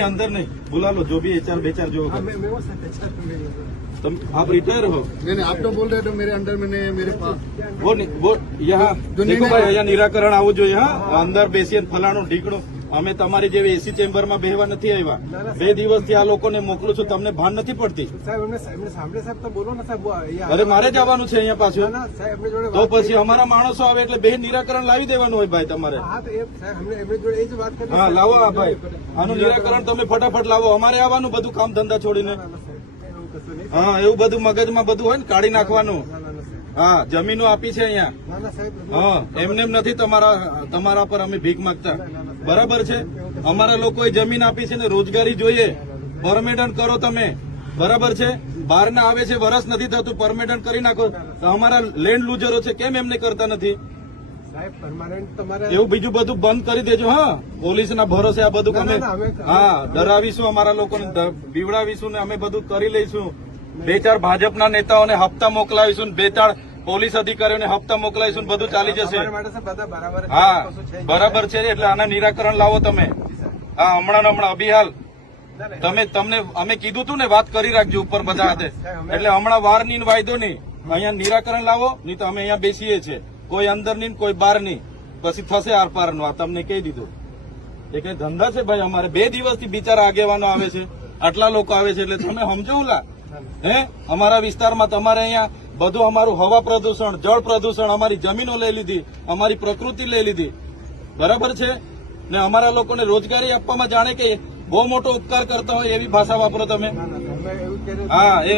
नहीं अंदर नहीं, बुला लो जो भी HR बेचार जो होगा। तुम आप रिटायर हो? नहीं आप तो बोल रहे थे मेरे अंडर में नहीं है, मेरे पास वो यहाँ देखो भाई, અહીંયા નિરાકરણ આવું જોઈએ। હા, અંદર બેસીને ફલાણું ઢીકણું, અમે તમારી જેવી એસી ચેમ્બરમાં બેહવા નથી આવ્યા। 2 દિવસથી આ લોકોને મોકલું છું, તમને ભાન નથી પડતી? સાહેબ એમને સાંભળે સાહેબ તો બોલો ને સાહેબ। અરે મારે જવાનું છે અહીંયા પાછું, તો પછી અમારા માણસો આવે એટલે બે નિરાકરણ લાવી દેવાનું હોય ભાઈ તમારે। હા તો એ સાહેબ એમની જોડે એ જ વાત કરી। હા લાવો આ ભાઈ, આનું નિરાકરણ તમે ફટાફટ લાવો, અમારે આવવાનું બધું કામ ધંધા છોડીને। હા એવું બધું મગજમાં બધું હોય ને કાઢી નાખવાનું। હા જમીનો આપી છે અહીંયા, હા એમને એમ નથી તમારા પર અમે ભીખ માંગતા, બરાબર છે? અમારા લોકોએ જમીન આપી છે ને રોજગારી જોઈએ, પરમિટન્ટ કરો તમે, બરાબર છે? બહારના આવે છે, વરસ નથી થતું, પરમિટન્ટ કરી નાખો। અમારા લેન્ડ લુઝરો છે, કેમ એમને કરતા નથી? એવું બીજું બધું બંધ કરી દેજો। હા પોલીસના ભરોસે આ બધું અમે હા ડરાવીશું, અમારા લોકોને બીવડાવીશું ને અમે બધું કરી લઈશું। 2-4 ભાજપના નેતાઓને હપ્તા મોકલાવીશું, 2-4 પોલીસ અધિકારીઓને હપ્તા મોકલાવીશું, બધું ચાલી જશે। હા બરાબર છે, એટલે આના નિરાકરણ લાવો તમે। હા હમણાં અભિહાલ તમને અમે કીધું તું ને, વાત કરી રાખજો ઉપર બધા હાથે, એટલે હમણાં વાર ની વાયદો નહીં, અહીંયા નિરાકરણ લાવો, નહીં તો અમે અહીંયા બેસીએ છીએ, કોઈ અંદર નહીં કોઈ બહાર નહીં, પછી થશે આર પારનું। આ તમને કહી દીધું, એ કઈ ધંધા છે ભાઈ અમારે? 2 દિવસથી બિચારા આગેવાનો આવે છે, આટલા લોકો આવે છે, એટલે તમે સમજો લા હે? અમારા વિસ્તારમાં તમારે અહીંયા બધું અમારું હવા પ્રદૂષણ, જળ પ્રદૂષણ, અમારી જમીનો લઈ લીધી, અમારી પ્રકૃતિ લઈ લીધી, બરાબર છે? ને અમારા લોકોને રોજગારી આપવામાં જાણે કે બહુ મોટો ઉપકાર કરતા હોય એવી ભાષા વાપરો તમે। હા એ